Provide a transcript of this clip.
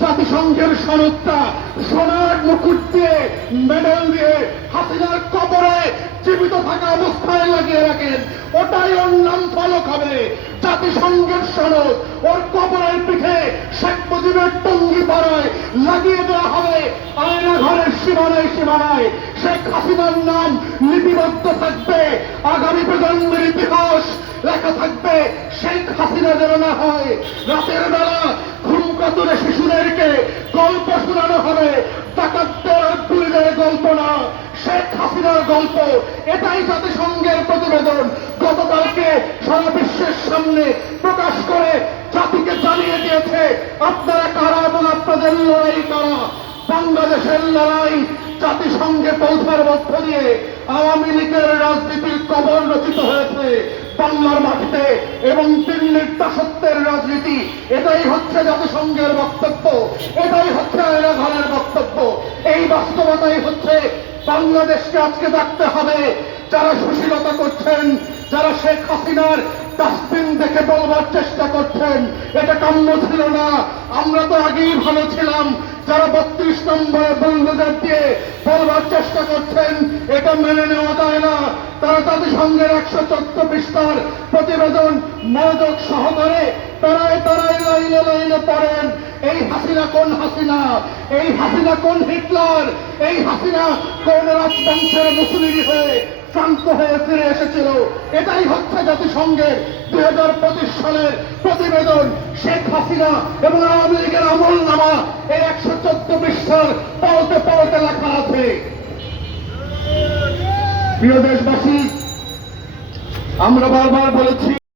জাতিসংঘের সনদটা সোনার মুকুট দিয়ে মেডেল দিয়ে হাসিনার কবরে জীবিত থাকা অবস্থায় লাগিয়ে রাখেন, ওটাই ওর নাম ফলক হবে। জাতিসংঘের সনদ ওর কবরের পিঠে শেখ মুজিবের টঙ্গি পাড়ায় লাগিয়ে দেওয়া হবে। আয়না ঘরের সীমানায় সীমানায় শেখ হাসিনার নাম লিপিবদ্ধ থাকবে। আগামী প্রজন্মের ইতিহাস লেখা থাকবে। শেখ হাসিনা যেন না হয় রাতের বেলা ঘুম কাতুরে শিশুদেরকে গল্প শোনানো হবে, ডাকাতদের আর গুলিদের গল্প না, শেখ হাসিনার গল্প। এটাই জাতিসংঘের প্রতিবেদন গতকালকে সারা বিশ্বের সামনে প্রকাশ করে জাতিকে জানিয়ে দিয়েছে আপনারা কারা এবং আপনাদের লড়াই কারা। বাংলাদেশের লড়াই জাতিসংঘে পৌঁছার মধ্য দিয়ে আওয়ামী লীগের রাজনীতির কবর রচিত হয়েছে বাংলার মাটিতে এবং দিল্লির দাসত্বের রাজনীতি। এটাই হচ্ছে জাতিসংঘের বক্তব্য, এটাই হচ্ছে আয়না ঘরের বক্তব্য। এই বাস্তবতাই হচ্ছে বাংলাদেশকে আজকে দেখতে হবে। যারা সুশীলতা করছেন, যারা শেখ হাসিনার ডাস্টবিন দেখে বলবার চেষ্টা করছেন এটা কাম্য ছিল না, আমরা তো আগেই ভালো ছিলাম, যারা 32 নম্বরে বুলডোজার দিয়ে বলবার চেষ্টা করছেন এটা মেনে নেওয়া যায় না, তারা জাতিসংঘের 114 পৃষ্ঠার প্রতিবেদন মনোযোগ সহকারে তারাই লাইনে লাইনে পড়েন। এই হাসিনা কোন হাসিনা? এই হাসিনা কোন হিটলার? এই হাসিনা কোন রাজবংশের মুসলিম হয়ে শান্ত হয়ে ফিরে এসেছিল? এটাই হচ্ছে জাতিসংঘের 2025 সালের প্রতিবেদন। শেখ হাসিনা এবং আওয়ামী লীগের আমল নামা এই 114 পৃষ্ঠার পাল্টে পাল্টে লেখা আছে। প্রিয় দেশবাসী, আমরা বারবার বলেছি